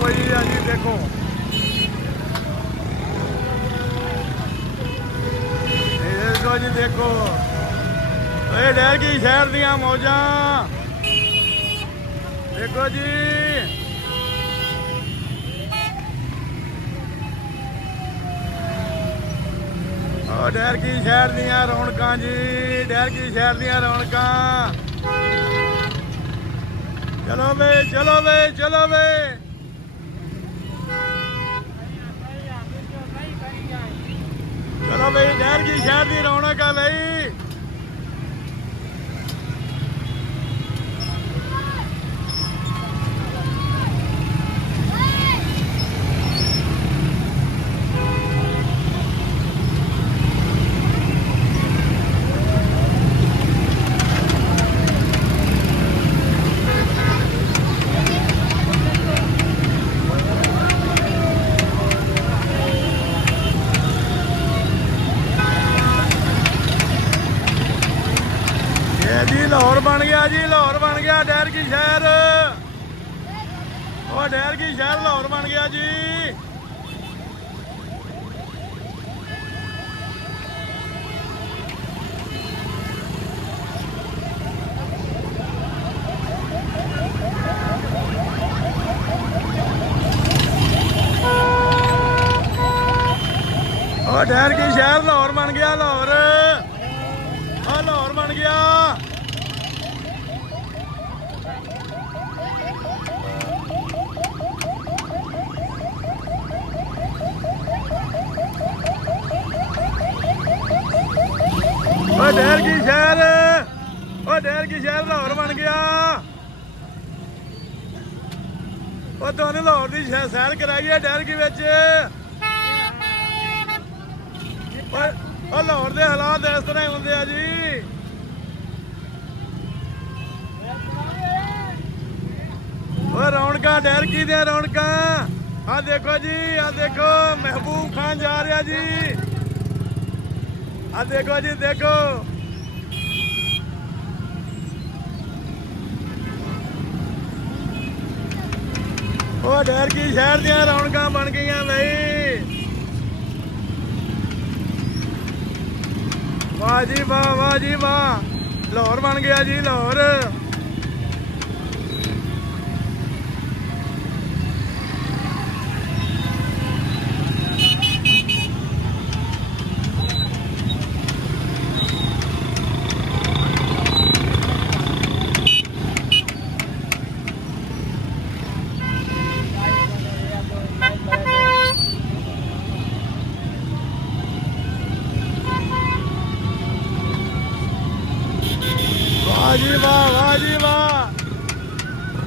कोई जी देखो जी देखो ये डर की शहर दियां मौजा देखो जी डर की शहर दियां रौनकां जी डर की शहर दियां रौनकां चलो वे चलो वे चलो वे चलो भाई डर की शहर की रौनक है भाई जी लाहौर बन गया जी लाहौर बन गया डर की शहर और डर की शहर लाहौर बन गया जी और डर की शहर लाहौर बन गया लाहौर और लाहौर बन गया डर की शहर लाहौर बन गया तुहानू लाहौर की सैर कराई है डर की लाहौर के हालात इस तरह होंगे जी रौनक डर की दे रौनक आ देखो जी आ देखो महबूब खान जा रहा जी आ देखो जी देखो वो डर की शहर दियां रौनक बन गई भाई वाह जी वाह लाहौर बन गया जी लाहौर वाह जी वाह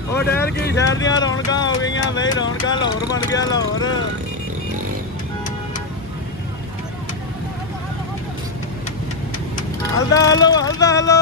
वो डर की शहर दियां रौनक हो गई भाई रौनक लाहौर बन गया लाहौर हलदा हलो